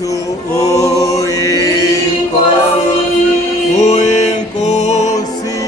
Jesu uyinkosi, uyinkosi.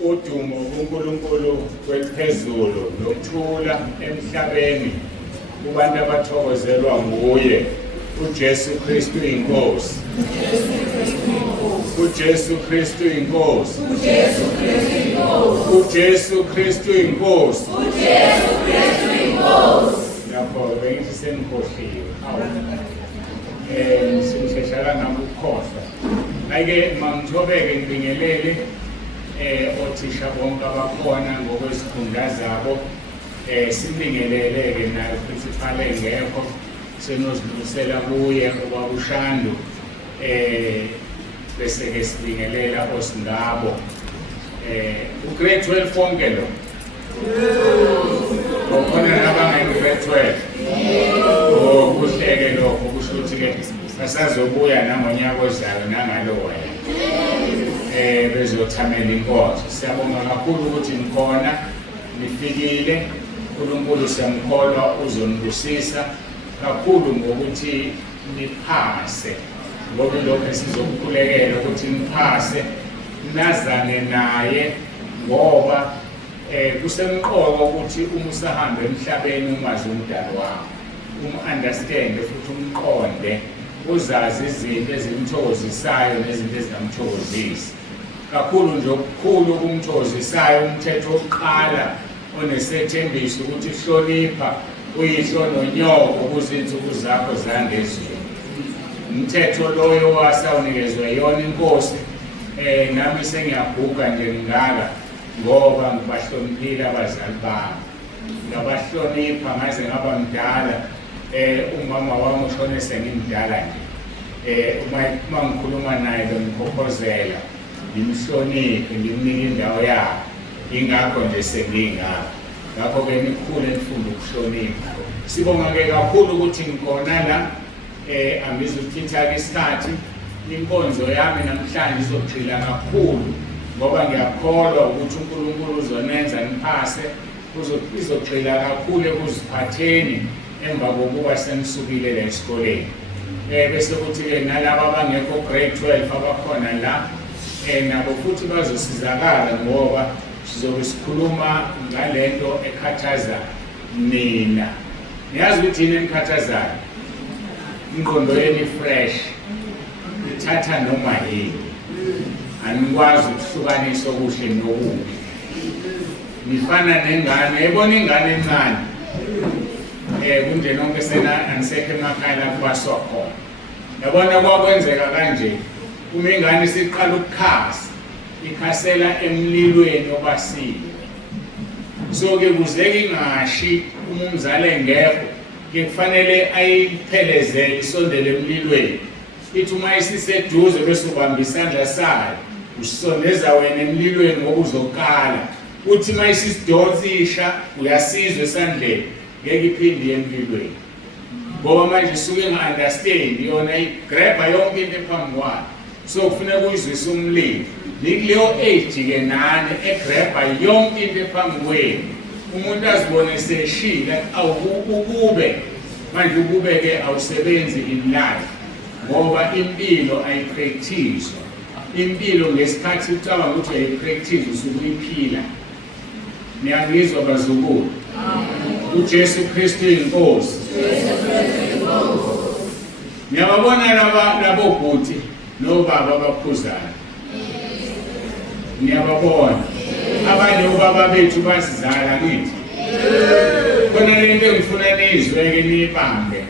Udumo kuNkulunkulu wephezulu nokuthula emhlabeni kubantu abathokozelwa nguye uJesu Kristu inkosi. uJesu Kristu inkosi. uJesu Kristu inkosi. Lapho bengithi senikhohliwe simsheshaka ngakukhohlwa. Ake mangithobeke ngibingelele othisha bonke abakhona ngokwesikhundla zabo, sibingeleleke nayo principal engekho senozibusela kuye obabushando, bese ke sibingelela osingabo ugrade 12 wonke lo okhona nabangeke grade 12 kuhleke lokho kusho ukuthi ke basazobuya nangonyaka ozayo nangalo wena bezothamela inkonzo. Siyabonga kakhulu ukuthi nikhona nifikile. uNkulunkulu siyamkholwa uzonibusisa kakhulu ngokuthi niphase, ngoba lokho esizokukhulekela ukuthi niphase nazane naye, ngoba kusemqoka ukuthi uma usahambe emhlabeni umazi umdali wakho, understand futhi umqonde, uzazi izinto ezimthokozisayo nezinto ezingamthokozisi. Kakhulu nje okukhulu kumthokozisayo umthetho wokuqala onesethembiso ukuthi hlonipha uyihlo nonyoko ukuze insuku zakho zandezweni. Umthetho loyo wasawunikezwa yona inkosi, nami sengiyaguga nje ngingaka ngoba ngibahloniphile abazali bami, ngabahlonipha ngaze ngaba mdala. Umama wami ushone sengimdala nje, uma ngikhuluma naye ngimkhokhozela, ngimhloniphe, ngimnike indawo yakhe. Ingakho nje sengingaka. Ngakho-ke nikhule nifunde ukuhlonipha. Sibonga-ke kakhulu ukuthi ngikhona la, angizukuchitha-ke isikhathi. Inkonzo yami namhlanje izogxila kakhulu ngoba ngiyakholwa ukuthi uNkulunkulu uzonenza niphase, izogxila kakhulu ekuziphatheni emva kokuba senisukile la esikoleni. Bese kuthi-ke nalabo abangekho grade 12 abakhona la, nabo futhi bazosizakala ngoba sizobe sikhuluma ngalento ekhathaza nina. Niyazi ukuthi yini enikhathazayo? Ingqondo yenu fresh, ithatha noma yini, anikwazi ukuhlukanisa okuhle nokubi. Nifana nengane, yayibona ingane encane, kunje nonke anisekho emakhaya lapho baswa khona. Yabona kwakwenzeka kanje, uma ingane isiqala ukukhasa, ikhasela emlilweni obasile. So-ke kuzeke ingashi uma umzali engekho, kufanele ayiphelezele isondele emlilweni. Ithi uma isiseduze bese ubamba isandla sayo, usondeza wena emlilweni ngoba uzokala. Uthi uma isisidonsisha uyasizwa esandleni, ngeke iphinde emlilweni. ngoba manje isuke nga-understand yona igrabha yonke into ephambi kwayo. So kufuneka uyizwise umlilo. Nikuleyo age-ke nani egrabha yonke into ephambi kwenu. Umuntu azibone seshila ukube manje ukube-ke awusebenzi in life ngoba impilo ayipractice-wa. Impilo ngesikhathi ucabanga ukuthi uyayipractice usuke uyiphila. Niyangizwa bazukulu? uJesu Kristu inkosi. Niyababona labo bhuti nobaba abaphuzayo. Niyababona abanye ubaba bethu basizala ngithi. Khona lento engifuna nizwe-ke niyibambe.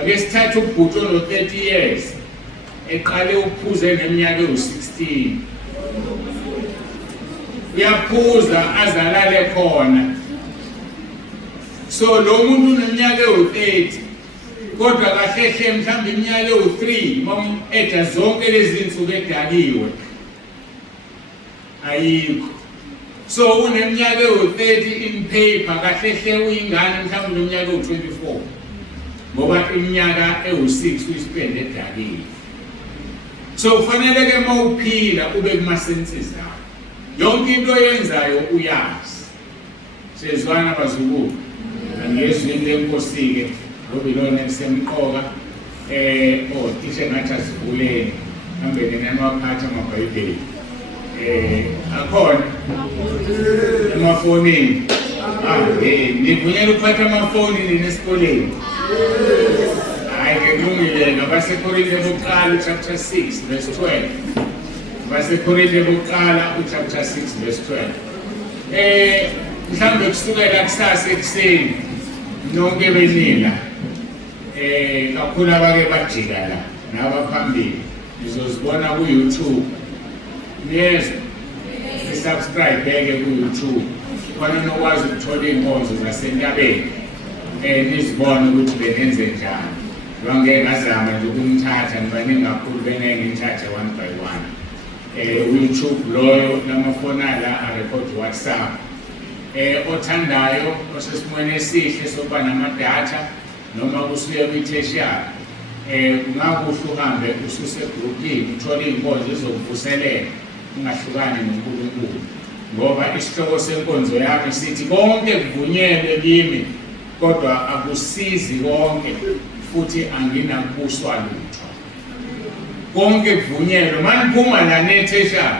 Ake sithathe ubhuti ono 30 years eqale ukuphuza neminyaka ewu-16. Uyaphuza azalale khona. So lo muntu uneminyaka ewu-30 kodwa kahlehle mhlawumbe iminyaka ewu-3 uma zonke lezi nsuku edakiwe ayikho. So uneminyaka ewu-30 in paper kahlehle uyingane mhlawumbe neminyaka ewu-24 ngoba iminyaka ewu-6 uyispende edakiwe. So kufanele-ke uma uphila ube kuma-senses akho. Yonke into oyenzayo uyazi. Sezwana bazukulu. Angiyezwini lenkosi-ke ngoba ilona elisemqoka. Othisha ngathi asivuleni hambe nani waphatha amabhayibheli. Akhona emafonini. Nivunyelwe ukuphatha amafoni nini esikoleni? Hayi-ke kulungile ngabaseKorinte bokuqala chapter 6 verse 12. BaseKorinte bokuqala chapter 6 verse 12. Mhlawumbe kusukela kusasa ekuseni nonke benila kakhulu abake bajika la nabaphambili nizozibona ku-YouTube. Niyezwa i-subscribe beke ku-YouTube khona nokwazi ukuthola iy'nkonzo zasentabeni nizibone ukuthi benenze njani. Ngeke ngazama nje ukumthatha nibaningi kakhulu bengeke ngimthathe one by one. U-YouTube loyo lamafoni ala arekhodi WhatsApp. Othandayo osesimweni esihle sokuba namadatha noma kusuye kwitheshiyari kungakuhle uhambe ususe groupini uthole iy'nkonzo ezokuvuselela ungahlukani noNkulunkulu ngoba isihloko senkonzo yami sithi konke kuvunyelwe kimi kodwa akusizi konke futhi anginakubuswa lutho. Konke kuvunyelwe maniphuma la netheshiyari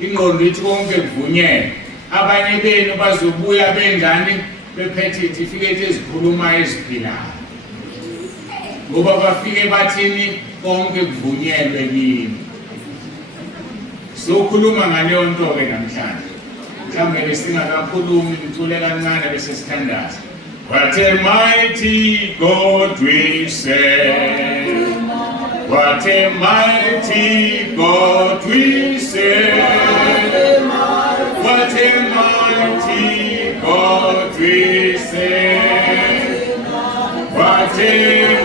ingqondo ithi konke kuvunyelwe. Abanye benu bazobuya bengani bephethe itifikethi ezikhulumayo eziphilayo ngoba bafike bathini konke kuvunyelwe kimi. Sokhuluma ngaleyo nto-ke namhlanje mhlawumbe singakakhulumi ngicule kancane bese sithandaza. What a mighty God we serve. What a mighty God we serve. What a mighty God we serve. What a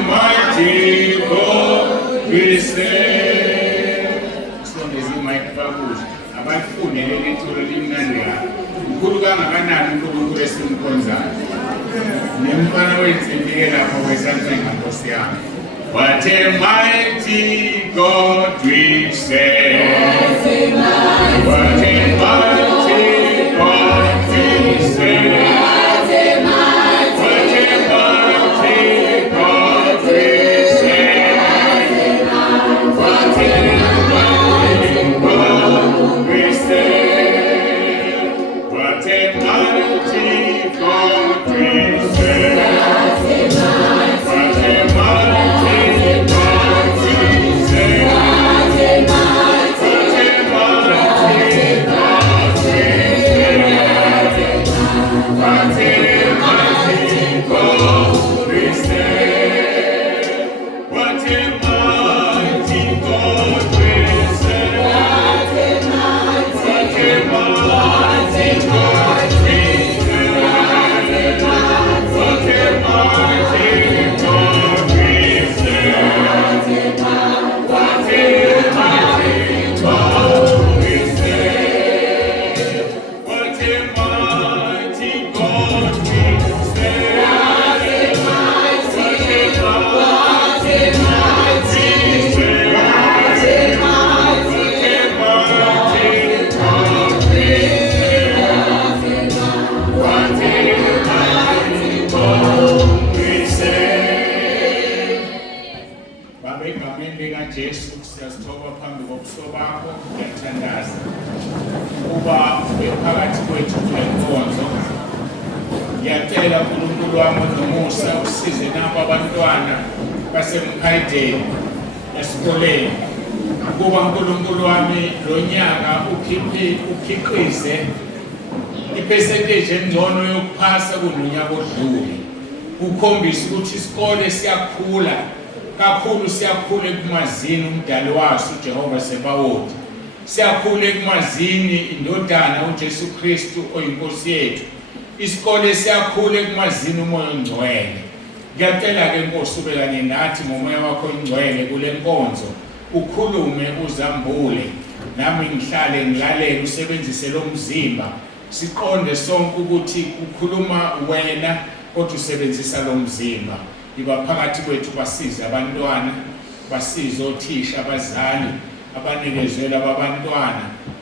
mighty God we serve. Sondeza imic bakuze abafunde leli thulo limnandi kabi. Ukhulu kangakanani uNkulunkulu esimkhonzayo. Nemfana wensimbi-ke lapho kwesandla ngenkosi yami. What a mighty God we serve. What a mighty God we serve. What a mighty God we serve. What a mighty God we serve. What a mighty God we serve. What a mighty Baba egameni likaJesu siyazithoba phambi kobuso bakho ngiyathandaza ukuba bephakathi kwethu kule nkonzo. Ngiyacela uNkulunkulu wami onomusa usize nabo abantwana basemkhaydeni esikoleni ukuba uNkulunkulu wami lo nyaka ukhiqize ipercentage engcono yokuphasa kunyaka odlule. Ukhombisa ukuthi isikole siyakhula kakhulu, siyakhula ekumazini umdali waso uJehova Sebawothi, siyakhula ekumazini indodana uJesu Kristu oyinkosi yethu. Isikole siyakhula ekumazini umoya ongcwele. Ngiyacela ke Nkosi ube kanye nathi ngomoya wakho ongcwele kule nkonzo, ukhulume uzambule nami ngihlale ngilalele usebenzise lo mzimba, siqonde sonke ukuthi ukhuluma wena kodwa usebenzisa lo mzimba. Iba phakathi kwethu basize abantwana, basize othisha, abazali abanikezwe laba bantwana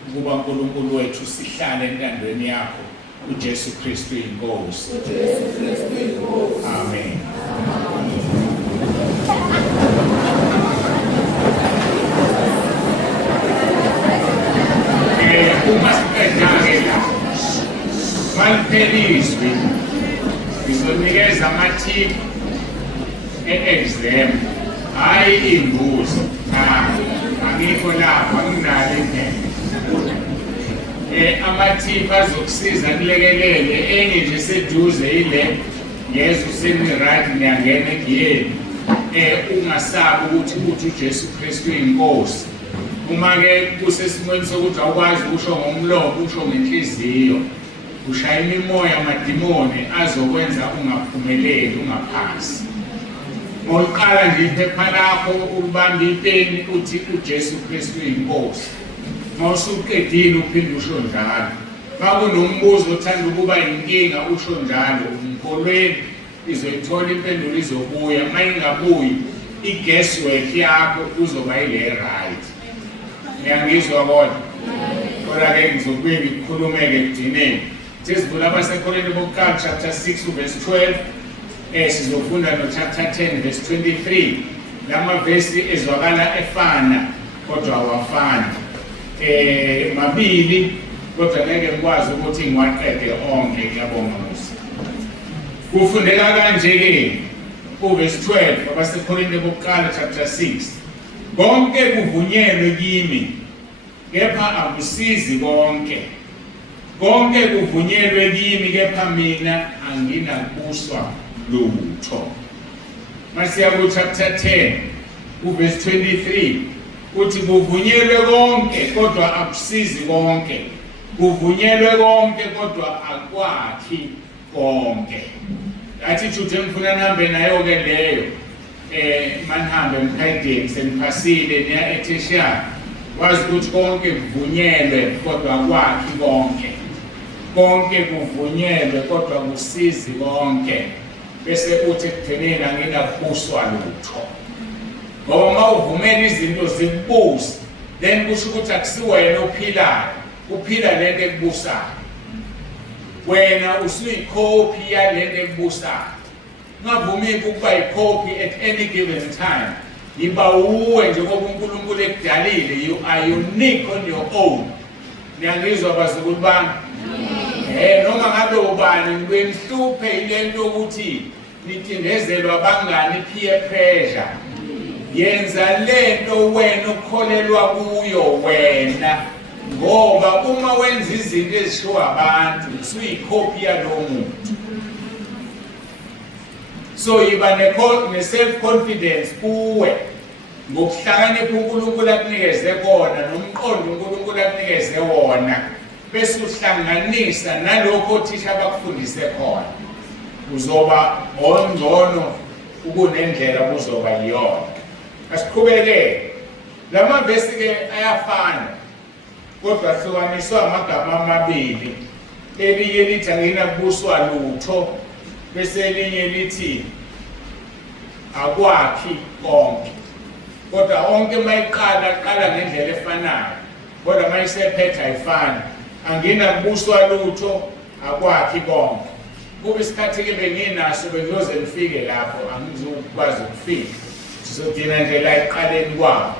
ukuba uNkulunkulu wethu sihlale entandweni yakho uJesu Kristu inkosi. Amen. Uma siqedake la maliphelizwi ngizonikeza amathiphu e-exam, hayi imbuzo. Angikho lapho, anginalo impela. Amathiphu azokusiza kulekelele enye nje seduze ile Yesu seni-right niyangena egiyeni. Ungasabi ukuthi uJesu Kristu inkosi. Uma-ke kusesimweni sokuthi awukwazi ukusho ngomlomo, usho ngenhliziyo, ushaya imimoya amadimoni azokwenza ungaphumeleli, ungaphasi. Mawuqala nje iphepha lakho ubambe ipeni uthi uJesu Kristu inkosi. Mawusuqedile uphinde usho njalo. Makunombuzo othanda ukuba inkinga usho njalo, umkholweni izoyithola impendulo izobuya. Mayingabuyi i-guesswork yakho uzoba ile right. Ngiyangizwa kodwa. Kodwa-ke ngizobuye ngikhulumeke ekugcineni. Sesivula abaseKorinte bokuqala chapter 6 verse 12. Sizofunda no chapter 10 verse 23. Lama verse ezwakala efana kodwa awafani. Mabili kodwa ngeke ngikwazi ukuthi ngiwaqede onke. Ngiyabonga Musa. Kufundeka kanje-ke verse 12 abaseKorinte bokuqala chapter 6. Konke kuvunyelwe kimi, kepha akusizi konke. Konke kuvunyelwe kimi, kepha mina anginakubuswa lutho. Masiya ku chapter 10 verse 23 uthi kuvunyelwe konke kodwa akusizi konke. Kuvunyelwe konke kodwa akwakhi konke. Attitude engifuna nihambe nayo-ke leyo. Manihambe emkhaydeni seniphasile niya eTheshiyari, wazi ukuthi konke kuvunyelwe kodwa akwakhi konke. Konke kuvunyelwe kodwa kusizi konke. Bese uthi ekugcineni anginakubuswa lutho. Ngoba uma uvumela izinto zikubuse, then kusho ukuthi akusiwena ophilayo, uphila lento ekubusayo. Wena usuyikhophi yalento ekubusayo. Ungavumiki ukuba yikhophi at any given time. Yiba uwe njengoba uNkulunkulu ekudalile. You are unique on your own. Niyangizwa bazukulu bami? Noma ngabe ubani nibe nihluphe ilento ukuthi nitindezelwa abangani peer pressure. Yenza lento wena ukholelwa kuyo wena. Ngoba uma wenza izinto ezishiwo abantu usuyikhophi yalowo muntu. So yiba ne-self confidence kuwe ngokuhlakanipha uNkulunkulu akunikeze kona nomqondo uNkulunkulu akunikeze wona, bese uhlanganisa nalokho othisha abakufundise khona. Uzoba ongcono ukunendlela kuzoba yiyona. Asiqhubeke. Lama verse-ke ayafana kodwa ahlukaniswa amagama amabili. Elinye lithi anginakubuswa lutho, bese elinye lithi akwakhi konke. Kodwa onke mayiqala qala ngendlela efanayo, kodwa mayisephetha ayifani. Anginakubuswa lutho, akwakhi konke. Kube isikhathi-ke benginaso bengiyoze ngifike lapho, angizukwazi ukufika. sizodina nje la ekuqaleni kwabo.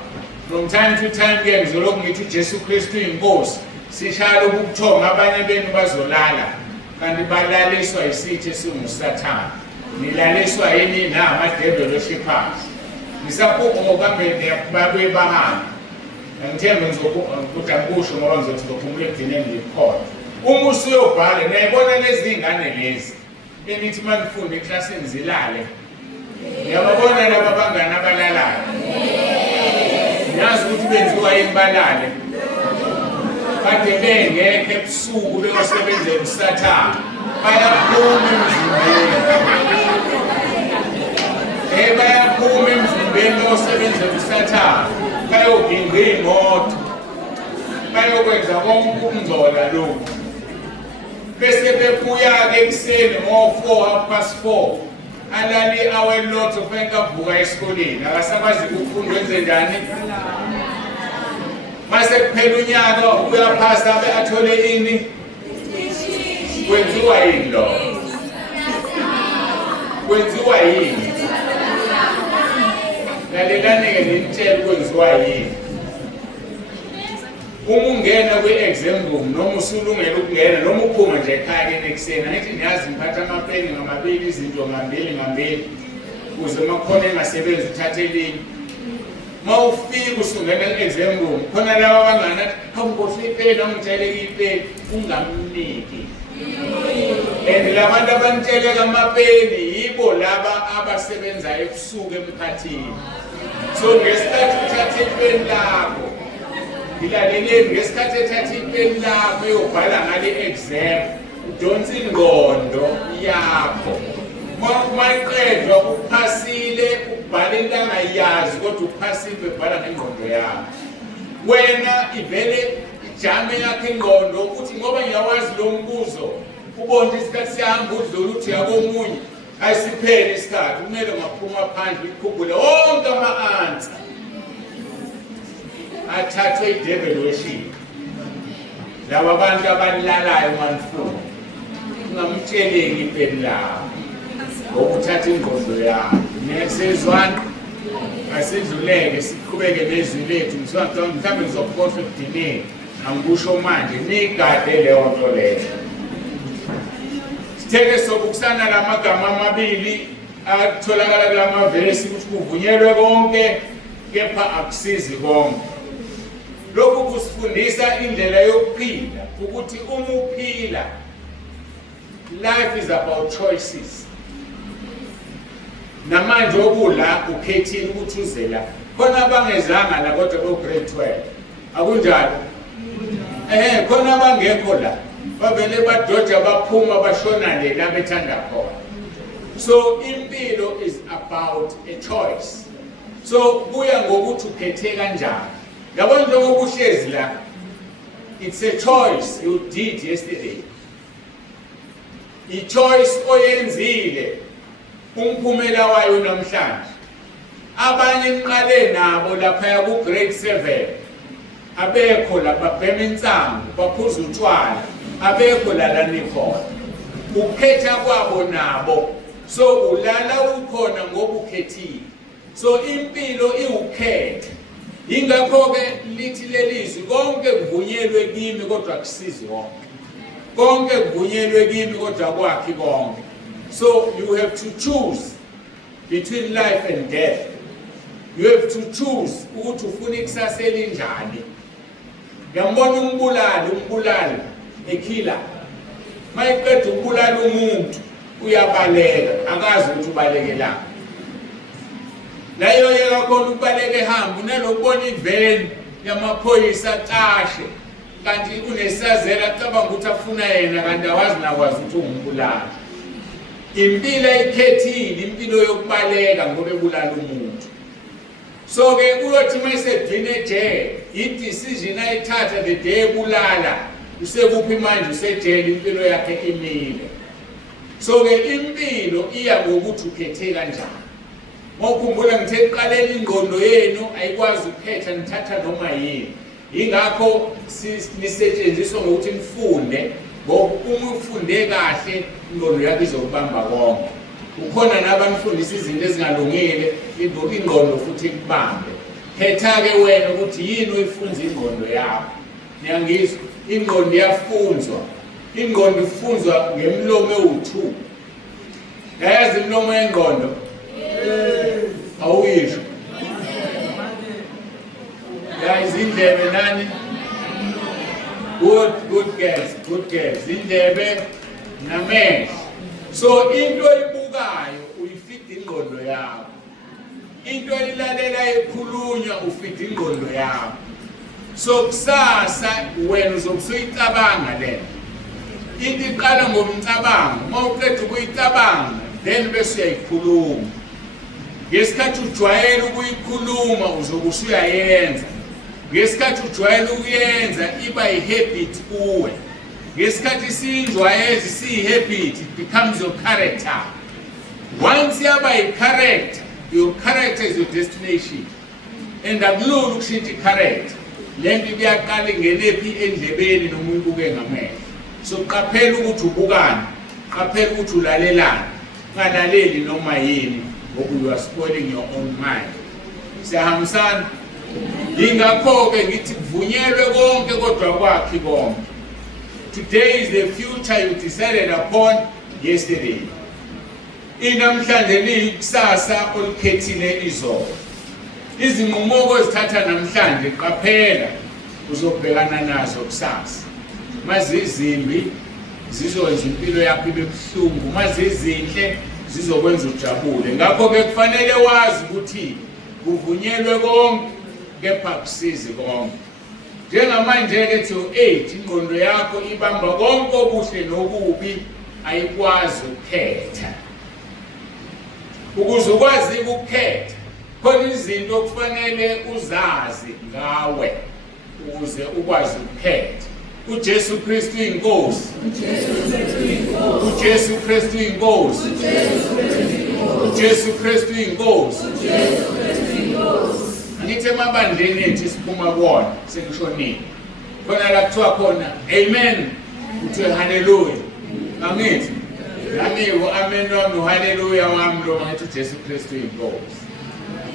From time to time ke ngizolokhu ngithi uJesu Kristu inkosi sishaya ukubuthonga abanye benu bazolala kanti balaliswa isithe singusathana nilaliswa yini namadevil worshippers ngisaphuka kambe babuye bahamba ngithemba ngizokuthi akusho ngoba ngizothi ngophumule egcineni ngikhona uma usuyobhala nayibona lezi ingane lezi enithi manifunde eklasini zilale ngiyababona laba bangane abalalayo ngiyazi ukuthi benziwa yini balale kade bengekho ebusuku beyosebenzela usathana bayaphuma emzimbeni bayaphuma emzimbeni beyosebenzela usathana bayobhinga iy'moto bayokwenza konke ukungcola lokhu bese bebuya-ke ekuseni ngo-4:30 alali i-hour elilodwa kufanele avuka esikoleni akasakwazi ukufunda wenze njani mase kuphela unyaka uyaphasa abe athole ini kwenziwa yini lo kwenziwa yini lalelani-ke nitshela kwenziwa yini uma ungena kwi-exam room noma usulungele ukungena noma uphuma nje ekhaya ekuseni angithi niyazi ngiphatha amapeni ngamabili izinto ngambili ukuze uma kukhona engasebenzi uthathe elinye uma ufika usungena e-exam room khona laba abangani athi awungikhohlwe ipeni angitheleke ipeni ungamniki and labantu abanitsheleka amapeni yibo laba abasebenzayo ebusuku emkhathini so ngesikhathi uthathe ipeni lakho ngilaleleni ngesikhathi ethatha ipeni lakho eyobhala ngale exam udonsa ingqondo yakho uma iqedwa uphasile ubhala into angayazi kodwa uphasile ubhala ngengqondo yakho wena ivele ijame yakho ingqondo ukuthi ngoba ngiyawazi lo mbuzo ubona isikhathi sihamba udlula uthi yakomunye ayisiphele isikhathi kumele ngaphuma phandle ikhumbule wonke ama-answer athathwe i-devil worship laba abantu abalalayo manifuna ungamtsheleki ipeni lawo ngokuthatha ingqondo yakho nesezwana asidluleke siqhubeke nezwi lethu mhlawumbe ngizokukhohlwa ekudineni angikusho manje niyigade leyo nto leyo sitheke sokukusana la magama amabili atholakala kula mavesi ukuthi kuvunyelwe konke kepha akusizi konke lokhu kusifundisa indlela yokuphila ukuthi uma uphila life is about choices namanje okula ukhethile ukuthi uzela khona abangezanga la kodwa bo grade 12 akunjalo khona abangekho la bavele badoja baphuma bashona le la bethanda khona so impilo is about a choice so kuya ngokuthi ukhethe kanjani yabona njengoba uhlezi la it's a choice you did yesterday i-choice oyenzile umphumela wayo namhlanje abanye niqale nabo lapha ku grade 7 abekho la babhema insangu baphuza utshwala abekho la nikhona ukhetha kwabo nabo so ulala ukhona ngoba ukhethile so impilo iwukhetha ingakho-ke lithi lelizwi konke kuvunyelwe kimi kodwa akusizi wonke konke kuvunyelwe kimi kodwa kwakhi konke so you have to choose between life and death you have to choose ukuthi ufuna ikusasa elinjani ngiyambona umbulali ekhila mayiqeda ukubulala umuntu uyabaleka akazi ukuthi ubalekela nayo yeka khona ukubaleka ehamba unalokubona iveni yamaphoyisa aqashe kanti unesazela acabanga ukuthi afuna yena kanti awazi nakwazi ukuthi ungumbulali impilo ayikhethile impilo yokubaleka ngoba ebulala umuntu so ke uyothi mayesegcina ejele i-decision ayithatha the day ebulala usekuphi manje usejele impilo yakhe imile so ke impilo iya ngokuthi ukhethe kanjani mawukhumbula ngithe ekuqaleni ingqondo yenu ayikwazi ukukhetha nithatha noma yini ingakho nisetshenziswa ngokuthi nifunde ngoba uma ufunde kahle ingqondo yakho izokubamba konke ukhona nabanifundisa izinto ezingalungile ingqondo futhi ikubambe. Khetha-ke wena ukuthi yini uyifunza ingqondo yakho. Niyangizwa? Ingqondo iyafunzwa. Ingqondo ifunzwa ngemlomo ewu-2. Yayazi imlomo yengqondo? Awuyisho. Yazi indlebe nani? Good girls. Indlebe namehlo. So into oyibukayo uyifida ingqondo yakho. Into oyilalela ekhulunywa ufida ingqondo yakho. So kusasa wena uzobusuyicabanga lento. Into iqala ngomcabango. Uma uqeda ukuyicabanga then bese uyayikhuluma. Ngesikhathi ujwayele ukuyikhuluma uzobe usuyayenza. Ngesikhathi ujwayele ukuyenza iba yihabit kuwe. Ngesikhathi siyinjwayezi siyihabit, it becomes your character. Once yaba yi-character, your character is your destination. And akulula ukushintsha i-character. Lento ibiyaqala ingenephi endlebeni noma uyibuke ngamehlo. So qaphela ukuthi ubukani, qaphela ukuthi ulalelani, ungalaleli noma yini ngoba you are spoiling your own mind. Siyahambisana? Ingakho-ke ngithi kuvunyelwe konke kodwa kwakhi konke. Today is the future you decided upon yesterday. Inamhlanje liyikusasa olikhethile izolo. Izinqumo ezithatha namhlanje qaphela uzobhekana nazo kusasa. Mazizimbi zizokwenza impilo yakho ibe buhlungu, mazizinhle zizokwenza ujabule. Ngakho-ke kufanele wazi ukuthi kuvunyelwe konke kepha kusizi konke. Njengamanje-ke to 8 ingqondo yakho ibamba konke okuhle nokubi, ayikwazi ukukhetha. Ukuze ukwazi ukukhetha khona izinto okufanele uzazi ngawe ukuze ukwazi ukukhetha. uJesu Kristu inkosi. uJesu Kristu inkosi. uJesu Kristu inkosi. Angithi emabandleni ethu siphuma kuwona sekushonile. Khona la kuthiwa khona amen. Kuthiwe haleluya. Angithi? Nami amen wami haleluya wami lo ngathi uJesu Kristu inkosi.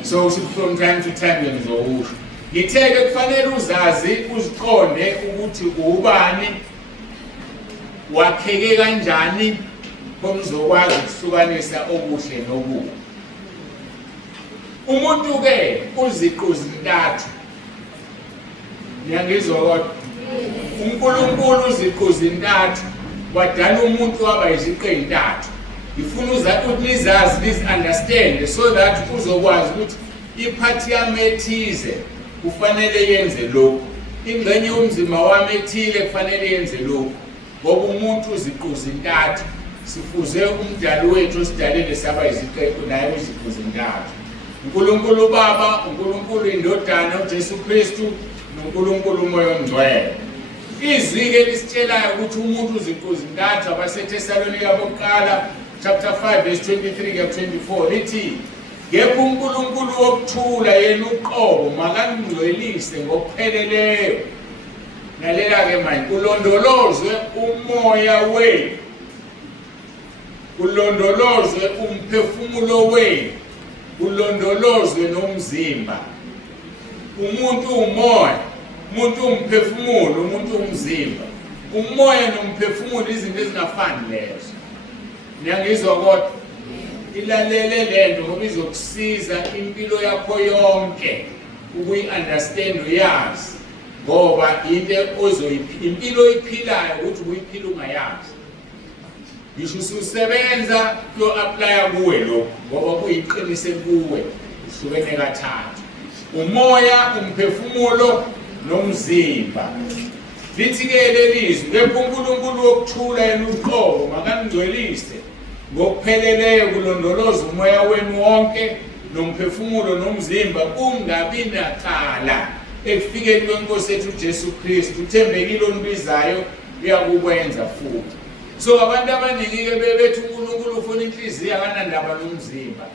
So from time to time ngizowusho. Ngitheke kufanele uzazi uziqonde ukuthi ubani wakheke kanjani komzokwazi ukuhlukanisa okuhle nokubi. Umuntu ke uziqu zintathu. Ngiyangizwa kodwa uNkulunkulu uziqu zintathu wadala umuntu waba iziqu ezintathu. Ngifuna ukuthi nizazi understand so that uzokwazi ukuthi iphathi yami ethize kufanele yenze lokho. Ingxenye yomzimba wami ethile kufanele yenze lokho. Ngoba umuntu uziqu zintathu. Sifuze umdali wethu sidalele saba iziqu naye iziqu zintathu. uNkulunkulu Baba, uNkulunkulu Indodana uJesu Kristu noNkulunkulu Umoya Omngcwele. Izwi-ke lisitshelayo ukuthi umuntu uziqu zintathu abaseThesalonika bokuqala chapter 5 verse 23-24 lithi kepha uNkulunkulu wokuthula yena uqobo makangcwelise ngokupheleleyo. Lalela-ke manje ulondolozwe umoya wenu, ulondolozwe umphefumulo wenu, ulondolozwe nomzimba. Umuntu umoya, umuntu umphefumulo, umuntu umzimba. Umoya nomphefumulo izinto ezingafani lezo. Niyangizwa kodwa? Ilalele lento ngoba izokusiza impilo yakho yonke ukuyi-understand uyazi. Ngoba impilo oyiphilayo ukuthi uyiphila ungayazi. Ngisho ususebenza kuyo-aplaya kuwe lokho ngoba kuyiqinise kuwe uhlukene kathathu. Umoya, umphefumulo nomzimba. Lithi-ke lelizwi kepha uNkulunkulu wokuthula yena uqobo makangcwelise ngokupheleleyo kulondoloza umoya wenu wonke nomphefumulo nomzimba kungabi nacala ekufikeni kwenkosi yethu uJesu Kristu. Uthembekile onibizayo uyakukwenza futhi. So abantu abaningi-ke bebethi uNkulunkulu ufuna inhliziyo akanandaba nomzimba.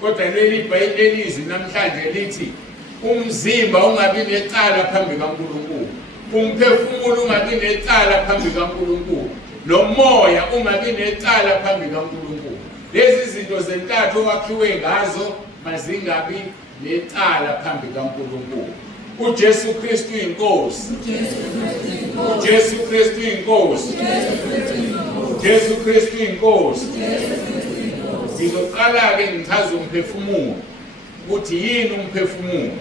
Kodwa lelizwi namhlanje lithi umzimba ungabi necala phambi kaNkulunkulu, umphefumulo ungabi necala phambi kaNkulunkulu, nomoya ungabi necala phambi kaNkulunkulu. lezi zinto zentathu owakhiwe ngazo mazingabi necala phambi kaNkulunkulu. uJesu Kristu inkosi, uJesu Kristu inkosi, uJesu Kristu inkosi. Sizoqala-ke ngichaze umphefumulo ukuthi yini umphefumulo.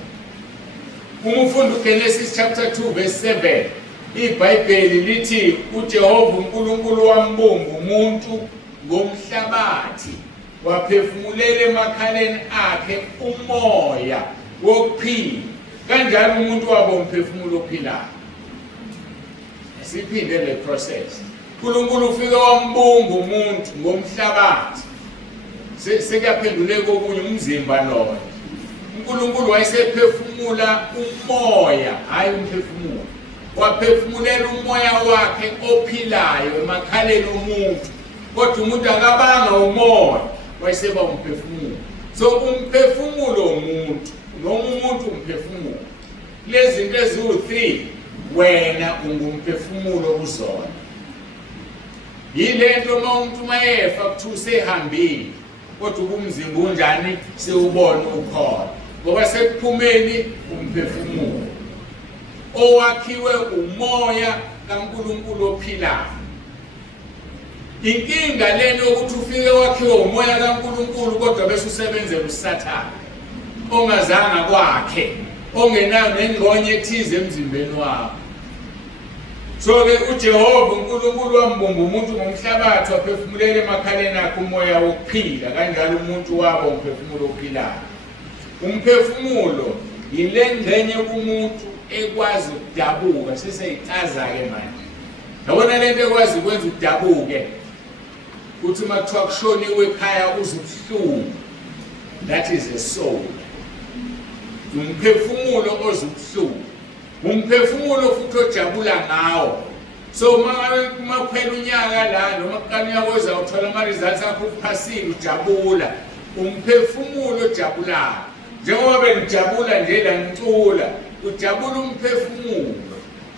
Uma ufunda uGenesis chapter 2 verse 7, iBhayibheli lithi uJehova uNkulunkulu wambumba umuntu ngomhlabathi, waphefumulela emakhaleni akhe umoya wokuphila. Kanjalo umuntu waba umphefumulo ophilayo. Siphinde le process. uNkulunkulu ufike wambumba umuntu ngomhlabathi. Sekuyaphenduleka okunye umzimba lona. uNkulunkulu wayesephefumula umoya, hayi umphefumulo. Waphefumulela umoya wakhe ophilayo emakhaleni omuntu. Kodwa umuntu akabanga umoya, wayeseba umphefumulo. So umphefumulo womuntu noma umuntu umphefumulo. Lezi zinto eziwu-3 wena ungumphefumulo kuzona. Yilento uma umuntu mayefa kuthiwa usehambile, kodwa umzimba unjani sewubona ukhona. Ngoba sekuphumeni umphefumulo owakhiwe umoya kaNkulunkulu ophilayo. Inkinga lena yokuthi ufike wakhiwe umoya kaNkulunkulu kodwa bese usebenzela uSathane ongazanga kwakhe, ongenayo nengxenye ethize emzimbeni wakho. So-ke uJehova uNkulunkulu wambumba umuntu ngomhlabathi, waphefumulela emakhaleni akhe umoya wokuphila. Kanjalo umuntu waba umphefumulo ophilayo. Umphefumulo yile ngxenye kumuntu ekwazi ukudabuka. Seseyitaza-ke manje. Yabona lento ekwazi ukwenza udabuke uthi uma kuthiwa kushoniwe ekhaya uzubuhlungu. That is a soul. Umphefumulo ozubuhlungu. Umphefumulo futhi ojabula ngawo. So uma kuphela unyaka la noma kuqala unyaka uzawuthola ama-results akho uphasile ujabula. Umphefumulo ojabulayo. Njengoba benijabula nje la ngicula, ujabula umphefumulo.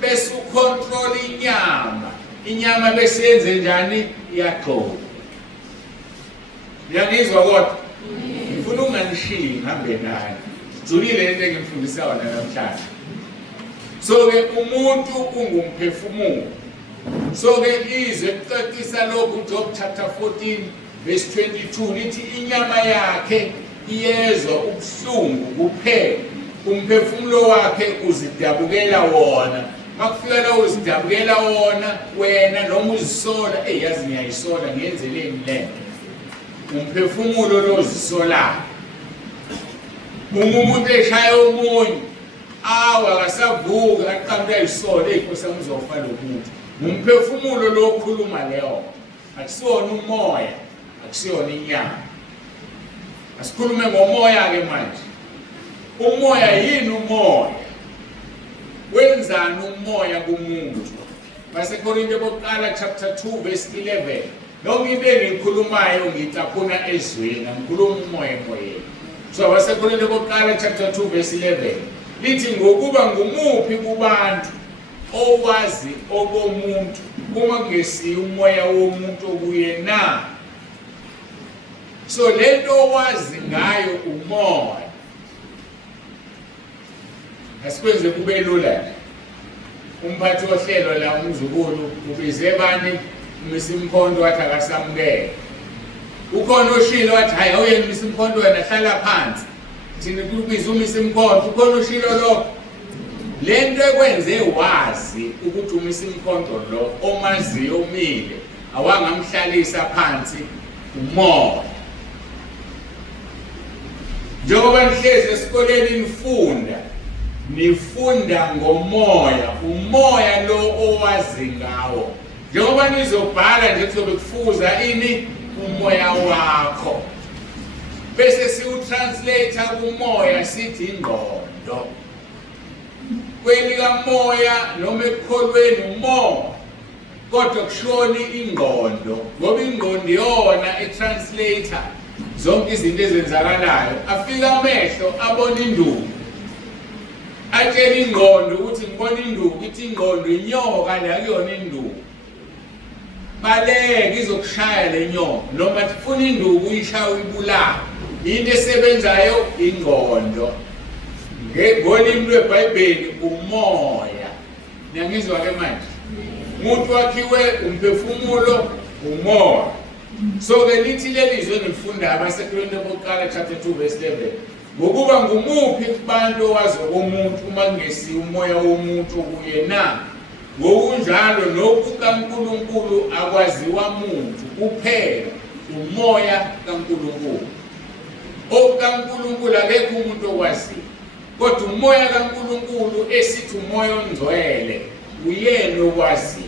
Bese ucontrol inyama. Inyama bese yenze njani? Iyaqola. Ngiyangizwa kodwa? Ngifuna unganishiyi ngihambe naye. Julile lento engimfundisa wona namhlanje. So-ke umuntu ungumphefumulo. So-ke izwe kucacisa lokhu Job chapter 14 verse 22 lithi inyama yakhe iyezwa ubuhlungu kuphela, umphefumulo wakhe uzidabukela wona. Makufika la uzidabukela wona wena noma uzisola, yazi ngiyayisola ngiyenzeleni le. Umphefumulo lo uzisolayo. Umuntu eshaya umunye akasavuka aqambe ayisola inkosi uzofa lo muntu. Umphefumulo lo okhuluma leyo. Akusona umoya, akusiyona inyama. Asikhulume ngomoya-ke manje. Umoya yini umoya? Wenzani umoya kumuntu? Masekorinte bokuqala chapter 2 verse 11. Noma into engikhulumayo ngitaphuna ezweni, ngikhuluma umoya emoyeni. So masekorinte bokuqala chapter 2 verse 11. Lithi ngokuba ngumuphi kubantu owazi okomuntu uma kungesiye umoya womuntu okuyena. So lento owazi ngayo umoya. Asikwenze kube lula. Umphathi ohlelo la umzukulu ubize bani uMisimpondo wathi akasamukele. Ukhona oshilo wathi hayi awuyeni uMisimpondo wena hlala phansi. Thina kubiza uMisimpondo ukhona oshilo lo. Lento ekwenze wazi ukuthi uMisimpondo lo omaziyo umile awangamhlalisa phansi umoya. Njengoba nihlezi esikoleni nifunda ngomoya, umoya lo owazi ngawo. Njengoba nizobhala nje kuzobe kufuza ini umoya wakho. Bese siwutranslate kumoya sithi ingqondo. Kwelika moya noma ekukholweni umoya. Kodwa kushoni ingqondo, ngoba ingqondo iyona etranslator zonke izinto ezenzakalayo. Afika amehlo abona induku. Atshela ingqondo ukuthi ngibona induku, ithi ingqondo inyoka la kuyona induku. baleke izokushaya le nyongo noma ufuna induku uyishaya uyibulala. Into esebenzayo ingqondo. Ngolimi lweBhayibheli umoya. Niyangizwa ke manje? Umuntu wakhiwe umphefumulo umoya. So ke lithi lelizwe engilifunda abaseKolinte bokuqala chapter 2 verse 11. Ngokuba ngumuphi kubantu owazi komuntu uma kungesiyo umoya womuntu kuye na? Ngokunjalo nokukaNkulunkulu akwaziwa umuntu kuphela umoya kaNkulunkulu. OkaNkulunkulu akekho umuntu okwaziyo. Kodwa umoya kaNkulunkulu esithi umoya ongcwele uyena okwaziyo.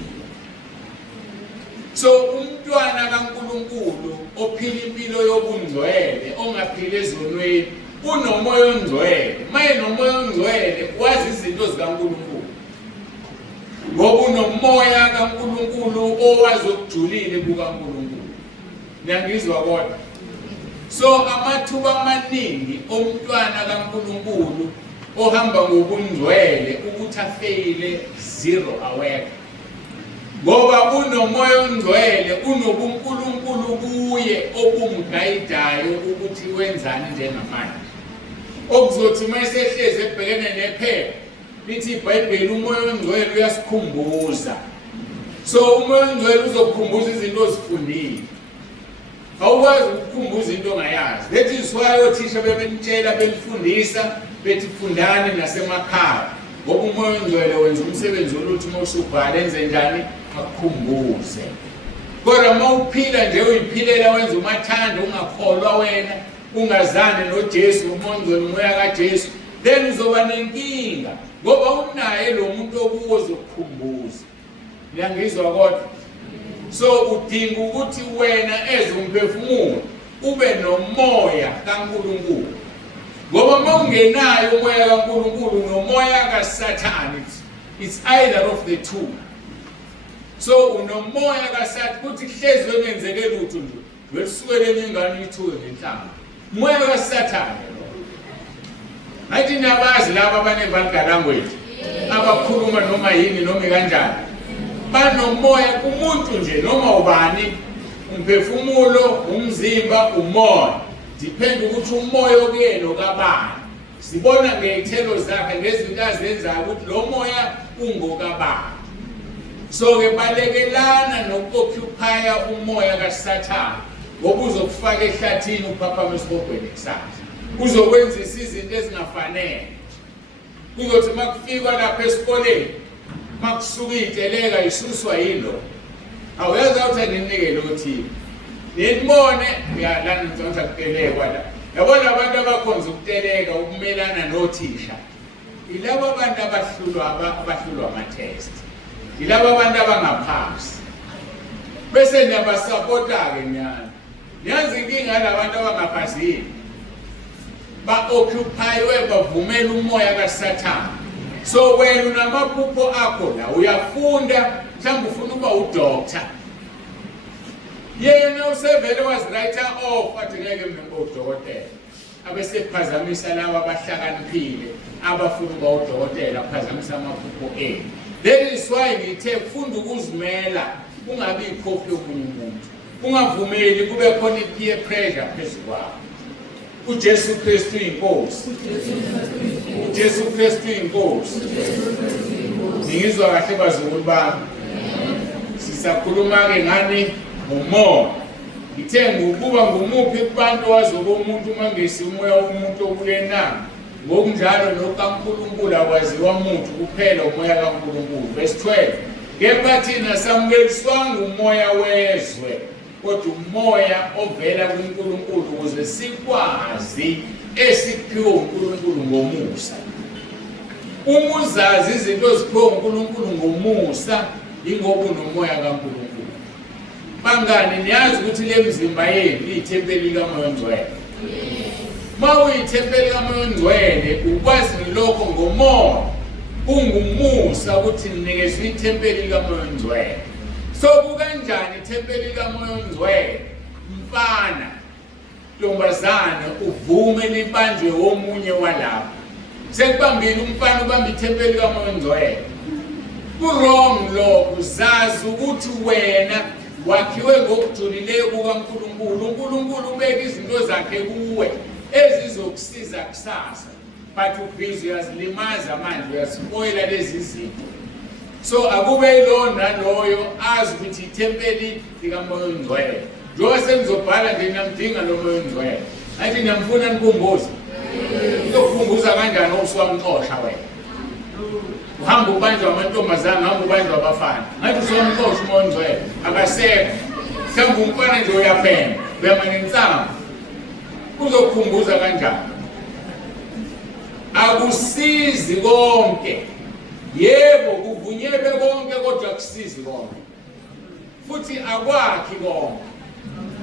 So umntwana kaNkulunkulu ophila impilo yobungcwele ongaphili ezonweni unomoya ongcwele. Maye nomoya ongcwele wazi izinto zikaNkulunkulu. Ngoba unomoya kaNkulunkulu owazi okujulile kukaNkulunkulu. Niyangizwa kodwa? So amathuba amaningi omntwana kaNkulunkulu ohamba ngobungcwele ukuthi afeyile zero awekho. Ngoba unomoya ongcwele unobuNkulunkulu kuye obumgayidayo ukuthi wenzani njengamanje. Okuzothi mayesehleze ebhekene nephepha lithi iBhayibheli umoya ongcwele uyasikhumbuza. So umoya ongcwele uzokukhumbuza izinto ozifundile. Awukwazi ukukhumbuza into ongayazi. That is why othisha bebenitshela belifundisa bethi fundani nasemakhaya. Ngoba umoya ongcwele wenza umsebenzi oluthi uma usubhala enze njani akukhumbuze. Kodwa uma uphila nje uyiphilela wenza umathanda ungakholwa wena ungazani noJesu umoya ongcwele umoya kaJesu then uzoba nenkinga ngoba unaye lo muntu okuwo ozokukhumbuza. Niyangizwa kodwa? So udinga ukuthi wena ezumphefumulo ube nomoya kaNkulunkulu. Ngoba uma ungenayo umoya kaNkulunkulu nomoya kaSathane, it's either of the two. So unomoya kaSathane kuthi hlezi wenzeke lutho nje wesukelele ingane ithuwe ngenhlamba. Umoya kaSathane lo. Ayithi nabazi laba abanevulgar language abakhuluma noma yini noma kanjani. Banomoya kumuntu nje noma ubani umphefumulo umzimba umoya depend ukuthi umoya okuyena okabani. Sibona ngezithelo zakhe ngezinto azenzayo ukuthi lo moya ungokabani. So ke balekelana nokuoccupy umoya kaSathane ngoba uzokufaka ehlathini uphaphama esibhobheni kusasa. Uzokwenza izinto ezingafanele. Kuzothi makufika lapha esikoleni makusuka iteleka isuswa yilo. Awuyazi ukuthi ninike lo thini. Nibone uyalana ntsonsa kutelekwa la. Yabona abantu abakhonza ukuteleka ukumelana nothisha. Ilabo abantu abahlulwa ama-test. Ilabo abantu abangaphasi. Bese niyabasupporta ke nyana. Niyazi inkinga labantu abangaphasile. Ba-occupywe bavumela umoya kaSathane. So wena unamaphupho akho la uyafunda mhlawumbe ufuna ukuba udoctor. Yena usevele wazwriter off athi ngeke mina udokotela. Abesephazamisa laba abahlakaniphile abafuna ukuba udokotela aphazamisa amaphupho enu. That is why ngithe funda ukuzimela ungabi ikhophi yomunye umuntu. Ungavumeli kube khona i-peer pressure phezulu kwakho. uJesu Kristu inkosi. uJesu Kristu inkosi. Ngizwa kahle bazukulu bami. Sisakhuluma ke ngani ngomoya. Ngithe ngokuba ngumuphi kubantu wazoba umuntu mangesi umoya womuntu okuyena. Ngokunjalo nokaNkulunkulu akwaziwa umuntu kuphela umoya kaNkulunkulu. Verse 12. Kepha thina samukeliswanga umoya wezwe kodwa umoya ovela kuNkulunkulu ukuze sikwazi esiphiwe uNkulunkulu ngomusa. Uma uzazi izinto eziphiwe uNkulunkulu ngomusa ingoba unomoya kaNkulunkulu. Bangani niyazi ukuthi le mzimba yenu iyithempeli kaMoya Ongcwele. Ma uyithempeli kaMoya Ongcwele ukwazi lokho ngomoya ungumusa ukuthi nikezwe ithempeli kaMoya Ongcwele. So kukanjani ithempeli likaMoya Ongcwele? Mfana ntombazana uvume libanjwe omunye walapha. Sekubambile umfana ubamba ithempeli likaMoya Ongcwele. Ku-wrong lokho, zazi ukuthi wena wakhiwe ngokujulileyo kukaNkulunkulu. uNkulunkulu ubeka izinto zakhe kuwe ezizokusiza kusasa, but ubhizi uyazilimaza manje, uyaspoila lezi zinto. So akube yilo naloyo azi ukuthi ithempeli likaMoya Ongcwele. Njengoba sengizobhala nje ngiyamdinga lo Moya Ongcwele, athi ngiyamfuna nikhumbuze. Uzokukhumbuza kanjani usuwamxosha wena? Uhamba ubanjwa amantombazana, uhamba ubanjwa abafana, ngathi usuwamxosha uMoya Ongcwele, akasekho. Mhlawumbe umfana nje uyaphenda, uyamane insango. Uzokukhumbuza kanjani? Akusizi konke. Yebo kuvunyelwe konke kodwa akusizi konke. Futhi akwakhi konke.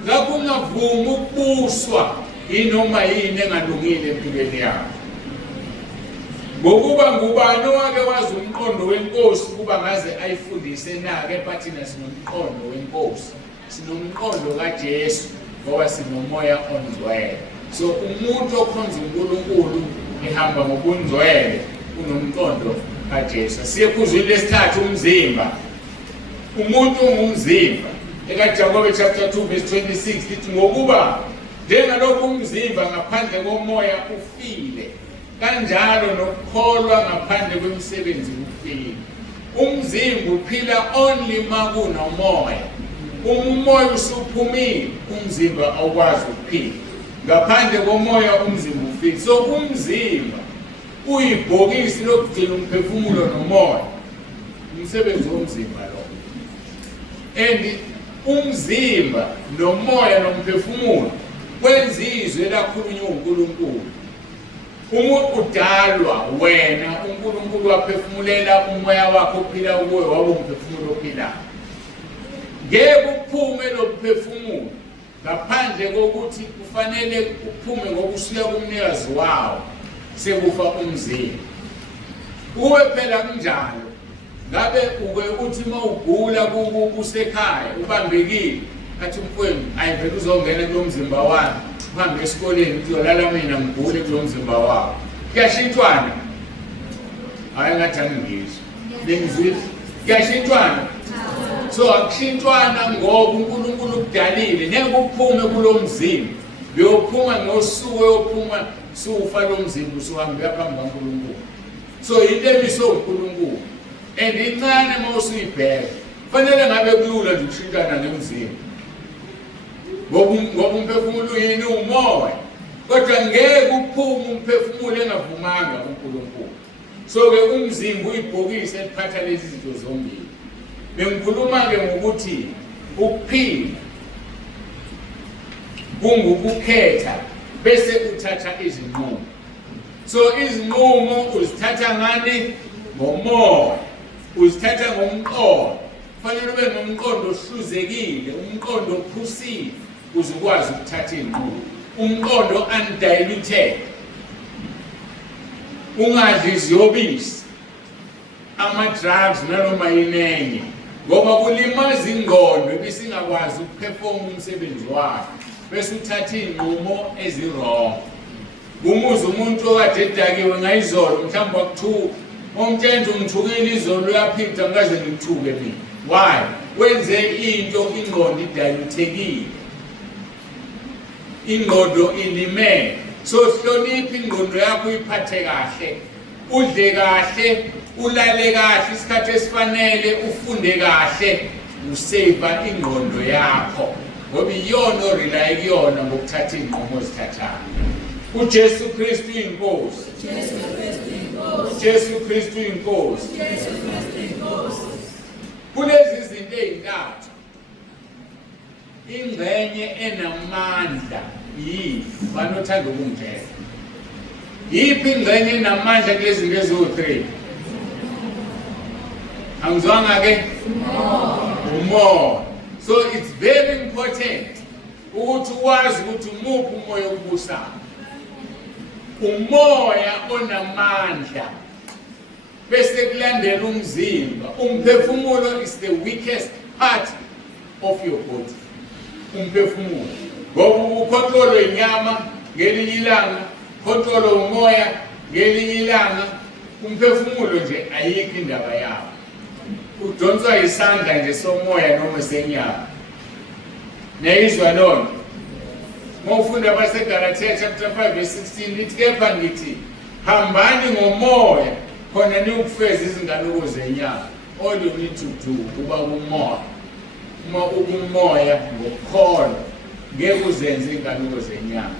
Ngakho ungavumi ukubuswa inoma yini engalungile empilweni yakho. Ngokuba ngubani owake wazi umqondo wenkosi kuba ngaze ayifundise na ke bathina sinomqondo wenkosi. Sinomqondo kaJesu ngoba sinoMoya Ongcwele. So umuntu okhonza uNkulunkulu ehamba ngobungcwele unomqondo kaJesu. Siye kuzwini lesithathu umzimba. Umuntu ungumzimba. EkaJakobe chapter 2 verse 26 lithi ngokuba njengalokhu umzimba ngaphandle komoya ufile, kanjalo nokukholwa ngaphandle kwemisebenzi ufile. Umzimba uphila only makunomoya. Umoya usuphumile, umzimba awukwazi ukuphila. Ngaphandle komoya umzimba ufile. So umzimba uyibhokisi lokugcina umphefumulo nomoya. Umsebenzi womzimba lo. And umzimba nomoya nomphefumulo kwenza izwi lakhulunywa uNkulunkulu. Umuntu udalwa wena, uNkulunkulu waphefumulela umoya wakho ophila kuwe, waba umphefumulo ophilayo. Ngeke uphume lo mphefumulo ngaphandle kokuthi kufanele uphume ngokusuka kumnikazi wawo, sekufa umzimba. Uwe phela kunjalo. Ngabe uke uthi mawugula kusekhaya ubambekile, athi mfowethu ayivele uzongena kulo mzimba wami, uhambe esikoleni uzolala mina ngigule kulo mzimba wakho. Kuyashintshwana? Hayi ngathi angizwe. Lengizwe. Kuyashintshwana? So akushintshwana ngoba uNkulunkulu ukudalile, ngeke uphume kulo mzimba. Uyophuma ngosuku uyophuma sufa lo mzimba usuhamba phambi kaNkulunkulu. So into emiso uNkulunkulu. And incane mawusuyibheka fanele ngabe kulula nje ukushintshana nemizimba. Ngoba umphefumulo yini umoya. Kodwa ngeke uphume umphefumulo engavumanga uNkulunkulu. So ke umzimba uyibhokisi eliphatha lezi zinto zombili. Bengikhuluma ke ngokuthi ukuphila kungukukhetha bese uthatha izinqumo. So izinqumo uzithatha ngani? Ngomoya. Uzithatha ngomqondo. Kufanele ube nomqondo ohluzekile, umqondo ophusile ukuze ukwazi ukuthatha izinqumo. Umqondo undiluted. Ungadli iziyobisi, ama-drugs nanoma yinenye, ngoba kulimaza ingqondo ebisingakwazi ukuperform umsebenzi wayo. Bese uthatha izinqumo ezi-wrong. Umuzi umuntu okade edakiwe ngayizolo mhlawumbe wakuthuka. Umtshela ungithukile izolo uyaphinda ngikaze ngithuke mina. Why? Wenze into ingqondo idilutekile. Ingqondo ilimele. So hlonipha ingqondo yakho uyiphathe kahle. Udle kahle, ulale kahle isikhathi esifanele, ufunde kahle, usave ingqondo yakho. Ngoba iyona orely kuyona ngokuthatha izinqumo ozithathayo. uJesu Kristu inkosi. Jesu Kristu inkosi. Kulezi zinto ezintathu ingxenye enamandla yifi banothanda ukungena. Yiphi ingxenye enamandla kulezi zinto eziwu-3? Angizwanga ke? Umoya. So it's very important ukuthi wazi ukuthi umuphi umoya obusayo. Umoya onamandla bese kulandela umzimba. Umphefumulo is the weakest part of your body. Umphefumulo ngoba ukontrolo inyama ngelinye ilanga, kontrolo umoya ngelinye ilanga. Umphefumulo nje ayikho indaba yawo. Udonswa isandla nje somoya noma senyama. Niyizwa lona? Mawufunda abaseGalatia chapter 5 verse 16 lithi kepha ngithi hambani ngomoya khona niyokufeza izinganuko zenyama. All you need to do kuba kumoya. Uma ukumoya ngokukholwa ngeke uzenze inganuko zenyama.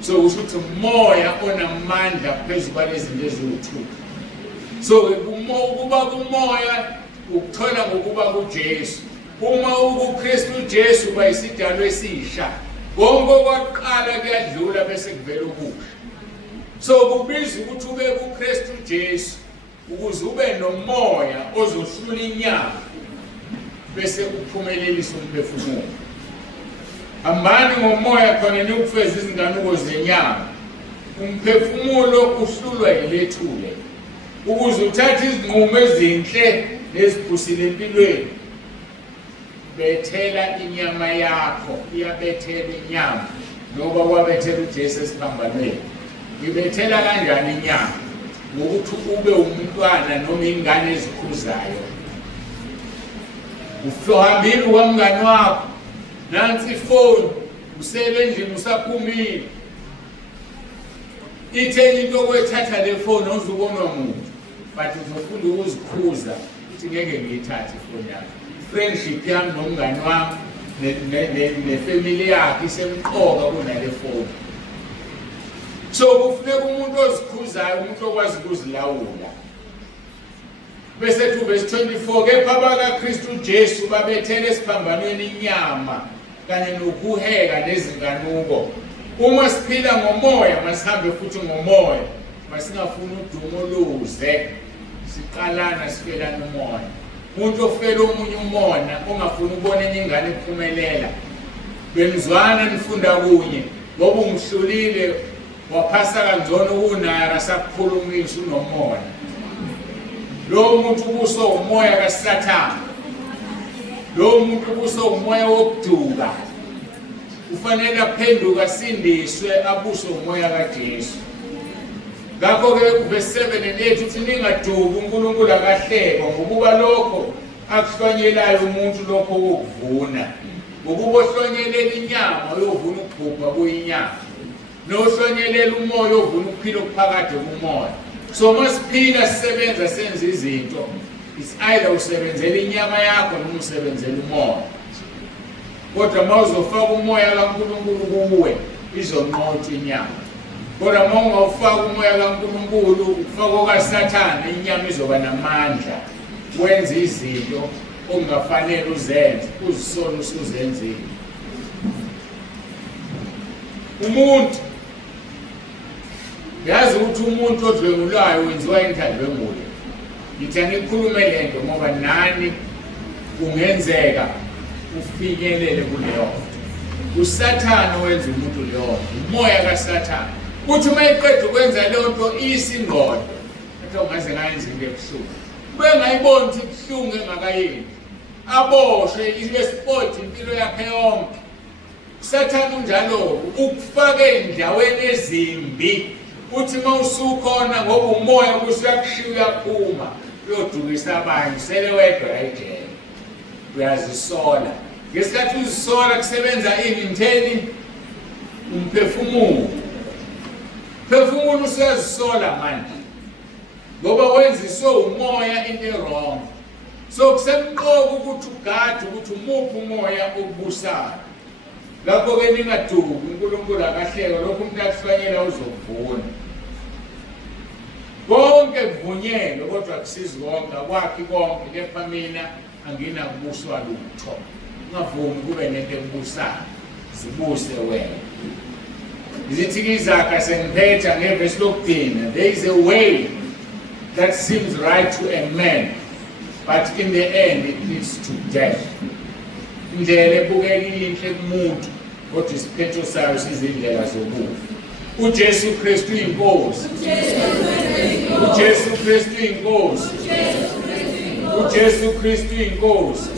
So usho ukuthi umoya onamandla phezulu kwalezinto eziwuthupha. So ukuba kumoya ukuthola ngokuba kuJesu. Uma ukuKristu uJesu uba isidalwa esisha. Konke okwaqala kuyadlula bese kuvela okusha. So kubizwa ukuthi ube kuKristu Jesu ukuze ube nomoya ozohlula inyama bese uphumelelisa umphefumulo. Hambani ngomoya khona niyokufeza izinganuko zenyama. Umphefumulo uhlulwa yilethule ukuze uthathe izinqumo ezinhle neziphusile empilweni. Bethela inyama yakho, iyabethela inyama ngoba kwabethela uJesu esiphambanweni. Ngibethela kanjani inyama? Ngokuthi ube umntwana noma ingane ezikhuzayo. Uhlambile kwamngani wakho, nansi ifoni, usebenzile usaphumile. Ithe into okwethatha le phone awuzubonwa umuntu, but uzofunda ukuzikhuza ukuthi ngeke ngiyithathe ifoni yakho. Friendship yami nomngani wami nefamily yakhe isemqoka kunale phone. So kufuneka umuntu ozikhuzayo, umuntu okwazi ukuzilawula. Bese tu verse 24 kepha abakaKristu Jesu babethele esiphambanweni inyama kanye nokuheka nezinganuko. Uma siphila ngomoya masihambe futhi ngomoya, masingafuni udumo luze. Siqalana sifelana umoya. Umuntu ofela omunye umona ongafuni ukubona enye ingane iphumelela. Benizwana nifunda kunye ngoba umhlulile waphasa kangcono kunaye akasakhulumisa unomona. Lo muntu kuso umoya kaSathane. Lo muntu kuso umoya wokuduka. Ufanele aphenduka sindiswe abuswe umoya kaJesu. Ngakho ke verse 7 and 8 uthi ningaduki uNkulunkulu akahlekwa ngokuba lokho akuhlonyelayo umuntu lokho ukuvuna. Ngokuba ohlonyelela inyama uyovuna ukubhubha kuyinyama. Nohlonyelela umoya ovuna ukuphila okuphakade kumoya. So masiphila sisebenza senza izinto, it's either usebenzela inyama yakho noma usebenzela umoya. Kodwa mawuzofaka umoya kaNkulunkulu kuwe izonqotha inyama. Kodwa mawungawufaka umoya kaNkulunkulu ufaka kaSathane inyama izoba namandla wenza izinto ongafanele uzenze, uzisona usuzenzile. Umuntu yazi ukuthi umuntu odlwengulayo wenziwa intandlwengulo. Ngithanda ikhulume lento ngoba nani kungenzeka ufinyelele kuleyo. USathane wenza umuntu leyo, umoya kaSathane. Uthi uma iqeda ukwenza leyo nto isingqondo, ethi ungaze ngayenza into ebuhlungu. Bengayiboni ukuthi ibuhlungu engakayenzi. Aboshwe ibe sport impilo yakhe yonke. USathane unjalo ukufaka endaweni ezimbi. Uthi mawusukhona ngoba umoya kusuyakushiya uyaphuma uyodukisa abanye sele wedwa ejele. Uyazisola. Ngesikhathi uzisola kusebenza ini ngitheni? Umphefumulo. Umphefumulo usiyazisola manje. Ngoba wenziswe umoya into wrong. So kusemqoka ukuthi ugade ukuthi umuphi umoya obusayo. Ngakho ke ningaduki uNkulunkulu akahleka lokho umuntu akuhlanyela uzovuna. Konke kuvunyelwe kodwa akusizi konke akwakhi konke kepha mina anginakubuswa lutho. Ungavumi kube nento ebusayo. Zibuse wena. Izithi izakha sengiphetha ngeverse lokugcina. There is a way that seems right to a man, but in the end it leads to death. Indlela ebukeka inhle kumuntu kodwa isiphetho sayo sizindlela zokufa. uJesu Kristu inkosi. uJesu Kristu inkosi. uJesu Kristu inkosi.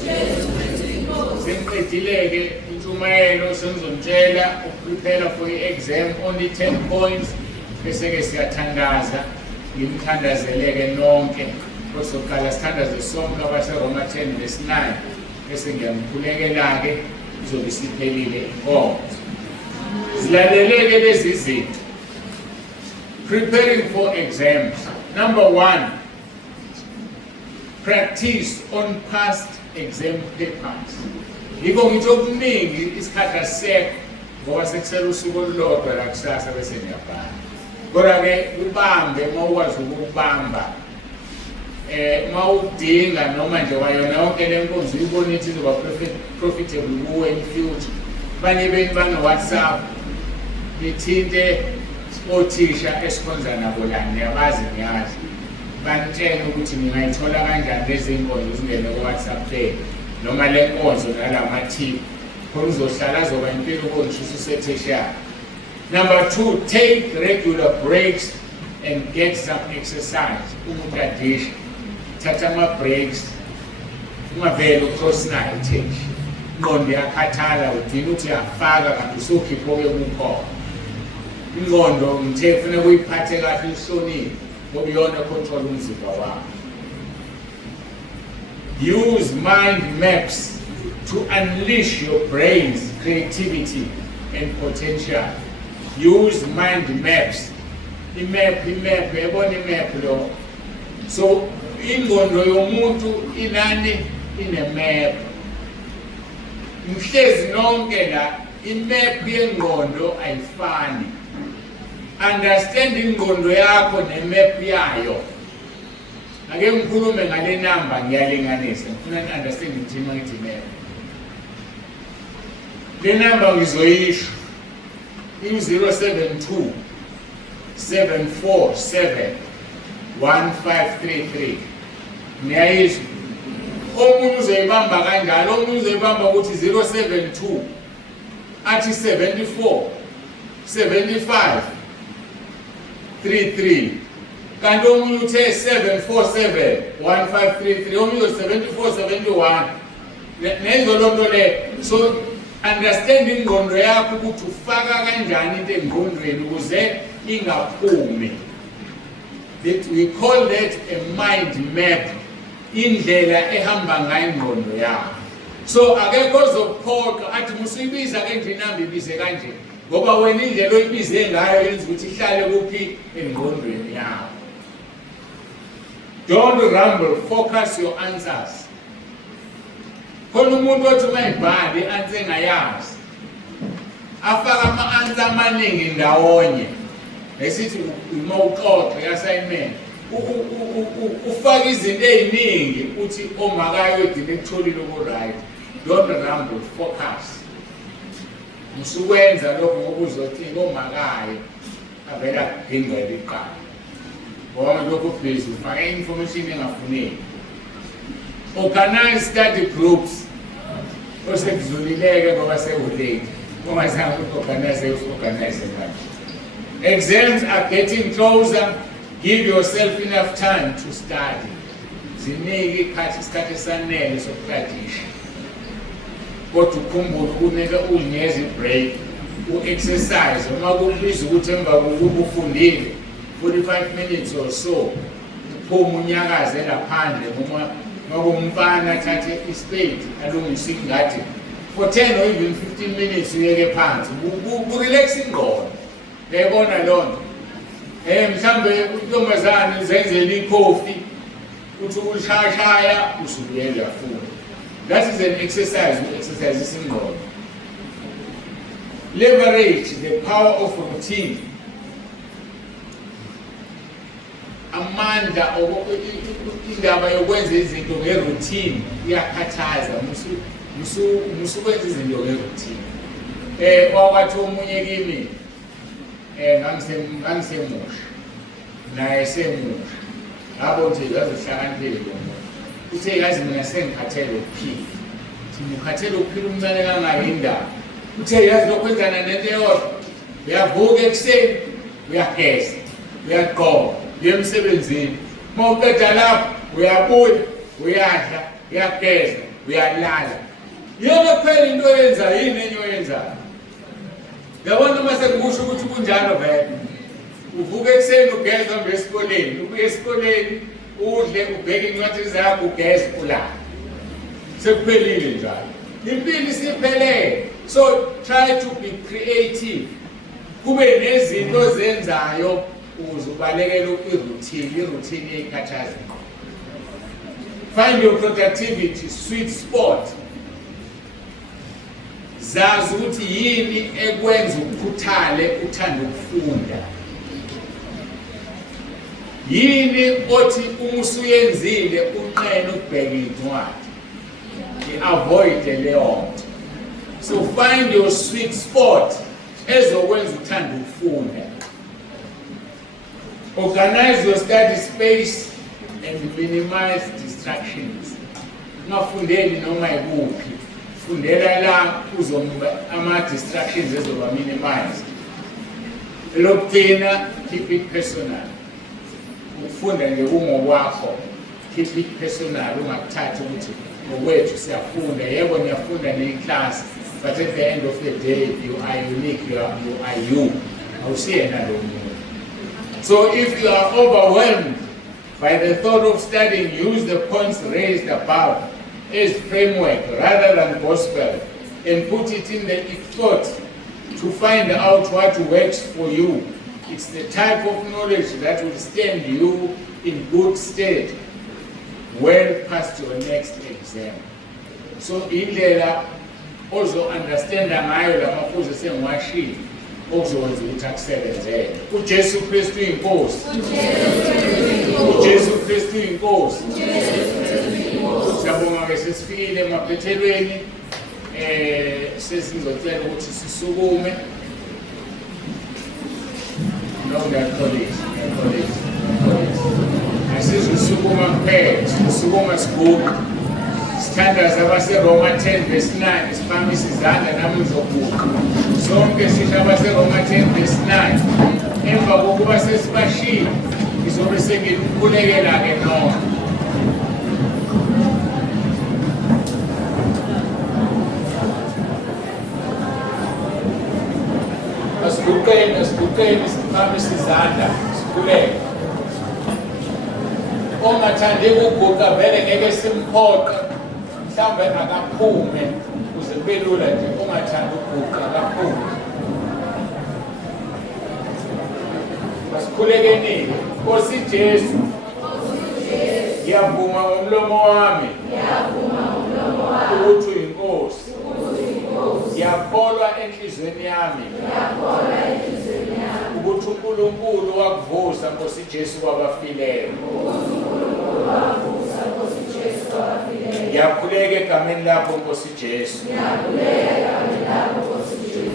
Sengiqedile-ke intshumayelo sengizomtshela ukuprepare for i-exam only 10 points bese-ke siyathandaza ngimthandazeleke nonke. Soqala sithandaze sonke abaseRoma 10 verse 9 bese ngiyamkhulekela-ke izobe isiphelile inkonzo. Zilaleleke lezi zinto. Preparing for exams. Number 1, practice on past exam papers. Yiko ngithi okuningi isikhathi asisekho ngoba sekusele usuku olulodwa la kusasa bese ngiyabhala. Kodwa-ke ubambe uma ukwazi ukubamba mawudinga noma nje wayona yonke le nkonzo uyibone ukuthi izoba profitable kuwe in future. Abanye benu bane-WhatsApp nithinte othisha esikhonza nabo la niyabazi niyazi banitshela ukuthi ningayithola kanjani lezi nkonzo zingene ku-WhatsApp page noma le nkonzo nalamathiphu khona uzohlala azoba impilo konishisa useteshana. Number 2, take regular breaks and get some exercise. Umuntu adisha thatha ama-breaks ungavele uprosnite ingqondo iyakhathala udinga ukuthi uyafaka kanti usukhipho-ke kukhona. Ingqondo ngithe kufanele uyiphathe kahle uyihloniphe ngoba iyona control umzimba wakho. Use mind maps to unleash your brain's creativity and potential. Use mind maps. Imap yabona imap lo. So ingqondo yomuntu inani ine-map. Mhlezi nonke la imap yengqondo ayifani. Understand ingqondo yakho ne-map yayo. Ake ngikhulume ngale number ngiyalinganisa. Ngifuna ni-understand ukuthi uma ngithi map. Le number ngizoyisho. I-072 747 1533. Niyayizwa? Omunye uzoyibamba kanjalo, omunye uzoyibamba ukuthi 072 athi 74 75 33. Kanti omunye uthe 747 1533, omunye 74 71. Nenzo lonto le. So understand ingqondo yakho ukuthi ufaka kanjani into engqondweni ukuze ingaphumi. We call that a mind map, indlela ehamba ngayo ingqondo yakho. So akekho ozokuphoqa athi musibiza kanjani inamba ibize kanje ngoba wena indlela oyibize ngayo yenza ukuthi ihlale kuphi engqondweni yakho. Don't rumble, focus your answers. Khona umuntu othi mayibhali i-answer engayazi afaka ama-answer amaningi ndawonye esithi uma uxoxa i-assignment ufaka izinto ey'ningi uthi omakayo edine ekutholile oku-right. Don't rumble, focus. Musukwenza lokho ngoba uzothini omakayo avele akuphindele iqala ngoba lokho ubhizi ufake i-information engafuneki. Organize study groups. Osekuzulileke ngoba sewulate. Ungazange uorganize manje. Exams are getting closer. Give yourself enough time to study. Zinike isikhathi esanele sokuqadisha. Kodwa ukhumbule ukunika unikeza i-break, u-exercise uma kubiza ukuthi emva kokuba ufundile 45 minutes or so uphume unyakaze laphandle noma umfana athathe ispade alungise ingadi for 10 or even 15 minutes uyeke phansi kurelax ingqondo. Uyayibona lonto? Mhlambe intombazane zenzele ikhofi uthi ushaya usubuyela futhi. That is an exercise, exercise ingqondo. Leverage the power of routine. Amandla indaba yokwenza izinto ngeroutine iyakhathaza. Musukwenza izinto ngeroutine. Wakwathi omunye kimi ngangisemusha naye semusha ngabo nje yazohlakaniphile lo muntu. Uthe yazi mina sengikhathele ukuphila. Ngikhathele ukuphila umncane kangaka indaba. Uthe yazi lokwenzana nento eyodwa. Uyavuka ekuseni uyageza uyagqoka uye emsebenzini. Uma uqeda lapho uyabuya uyadla uyageza uyalala. Yena kuphela into oyenza yini enye oyenzayo. Yabona uma sekusho ukuthi kunjalo vele. Uvuka ekuseni ugeza mbe esikoleni, ubuye esikoleni udle ubheke incwadi zakho ugeza ulala. Sekuphelile njalo. impilo isiphelele. So try to be creative. Kube nezinto ozenzayo ukuze ubalekele iroutine eyikhathaza. Find your productivity sweet spot. Zazi ukuthi yini ekwenza ukukhuthale uthanda ukufunda. Yini othi uma usuyenzile unqene ukubheka incwadi. Avoid leyo. So find your sweet spot ezokwenza uthanda ukufunda. Organize your study space and minimize distractions. Ungafundeli noma ikuphi. Fundela la ama-distractions ezoba minimize. Lokugcina, keep it personal. Ukufunda nje ungokwakho, keep it personal, ungakuthathi ukuthi ngokwethu siyafunda, yebo niyafunda ne-class, but at the end of the day, you are unique, you are you. Awusiyena lo muntu. So if you are overwhelmed by the thought of studying, use the points raised above as framework rather than gospel, and put it in the thought to find out what works for you. It's the type of knowledge that will stand you in good stead well past your next exam. So indlela also understand ngayo lamaphuzu esengiwashilo okuzokwenza ukuthi akusebenzele. uJesu Kristu inkosi. uJesu Kristu inkosi. Siyabonga ke sesifikile emaphethelweni sesizocela ukuthi sisukume. No, that colleagues. Asizusukuma kuphela, sisukuma sibuka. Sithandaza abaseRoma 10 verse 9, sibambise izandla nami ngizobuka. Sonke sihle abaseRoma 10 verse 9. Emva kokuba sesibashile, ngizobe sengikhulekela-ke noma. Asiguqeni sibambise izandla, sikhuleke. Ongathandi ukuguqa vele ngeke simphoqe, mhlawumbe akaphume ukuze kube lula nje. Ongathandi ukuguqa akaphume. Asikhulekeni. Nkosi Jesu, ngiyavuma ngomlomo wami ukuthi uyinkosi. Ngiyakholwa enhlizweni yami ukuthi uNkulunkulu wakuvusa Nkosi Jesu kwabafileyo. Ngiyakhuleka egameni lakho Nkosi Jesu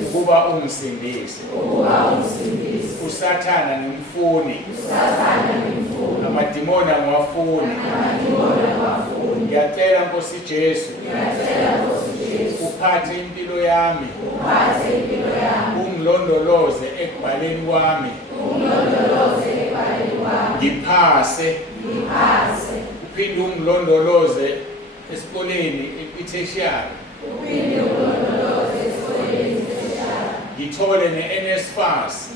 ukuba ungisindise. Usathana ngimfuni, amadimoni angiwafuni. Ngiyacela Nkosi Jesu uphathe impilo yami, ungilondoloze ekubhaleni kwami, ngiphase, uphinde ungilondoloze esikoleni i-tertiary, ngithole ne-NSFAS,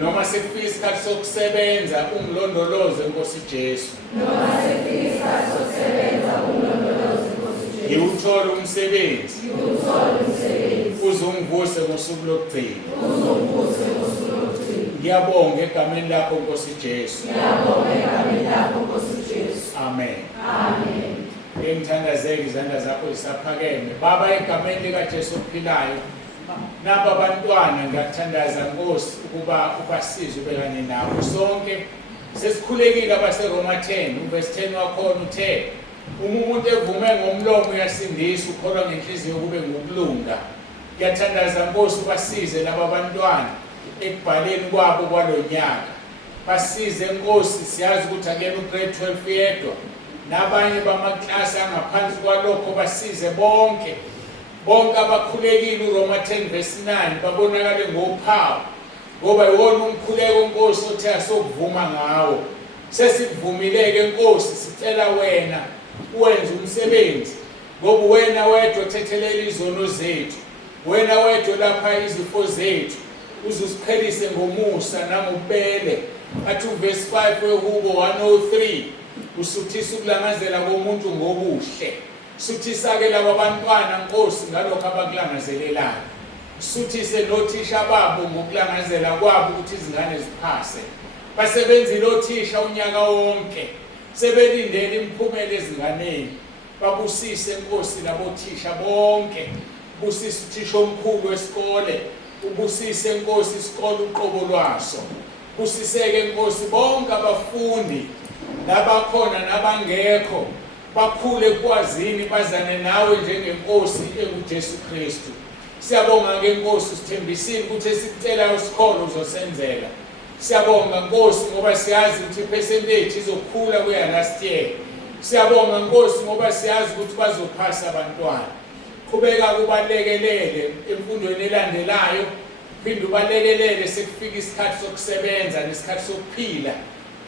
noma sekufika isikhathi sokusebenza ungilondoloze Nkosi Jesu. Ngiwuthole umsebenzi, uzungivuse ngosuku lokugcina. Ngiyabonga egameni lakho Nkosi Jesu. Amen. Ngithandazeke izandla zakho zisaphakeme. Baba, egameni likaJesu ophilayo, naba abantwana ngiyakuthandaza Nkosi ukuba ubasize ubelane nabo. Sonke sesikhulekile abaseRoma 10 verse 10 wakhona uthe uma umuntu evume ngomlomo uyasindisa, ukholwa ngenhliziyo kube ngokulunga. Ngiyathandaza Nkosi ubasize laba bantwana ekubhaleni kwabo kwalonyaka. Basize Nkosi, siyazi ukuthi akuyena ugrade 12 yedwa, nabanye bamaklasi angaphansi kwalokho basize bonke abakhulekile uRoma 10 verse 9 babonakale ngophawu, ngoba iwona umkhuleko Nkosi othe asokuvuma ngawo. Sesikuvumileke Nkosi, sicela wena uwenze umsebenzi, ngoba wena wedwa othethelela izono zethu, wena wedwa lapha izifo zethu, uzusiqhelise ngomusa nangobele. Athi verse 5 weHubo 103 usuthisa ukulangazela komuntu ngobuhle. Suthisa-ke laba bantwana Nkosi ngalokho abakulangazelelayo. Suthise nothisha babo ngokulangazela kwabo ukuthi izingane ziphase. Basebenzile othisha unyaka wonke. Sebelindele imiphumela ezinganeni. Babusise Nkosi labothisha bonke. Busise uthisha omkhulu wesikole. Ubusise Nkosi isikole uqobo lwaso. Busiseke Nkosi bonke abafundi labakhona nabangekho bakhule kwazini bazane nawe njengenkosi enguJesu Kristu. Siyabonga ke Nkosi sithembisile ukuthi esicelayo isikholo uzosenzela. Siyabonga Nkosi ngoba siyazi ukuthi percentage izokhula kuya last year. Siyabonga Nkosi ngoba siyazi ukuthi bazophasa abantwana. Qhubeka kubalekelele emfundweni elandelayo. Phinde ubalekelele sekufika isikhathi sokusebenza nesikhathi sokuphila.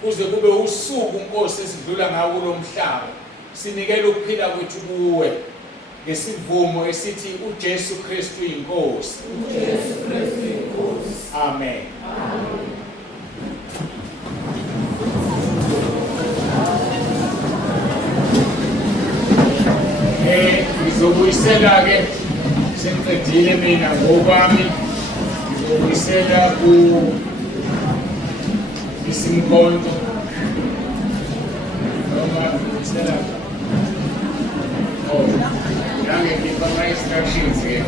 Kuze kube usuku Nkosi esidlula ngawo lo mhlaba. Sinikele ukuphila kwethu kuwe ngesivumo esithi uJesu Kristu inkosi. uJesu Kristu inkosi. Amen. Amen. Ngizobuyisela ke sengiqedile mina ngokwami. Ngizobuyisela ku isimkonto. Noma ngizobuyisela. Oh, yange ngipha ama instructions ke.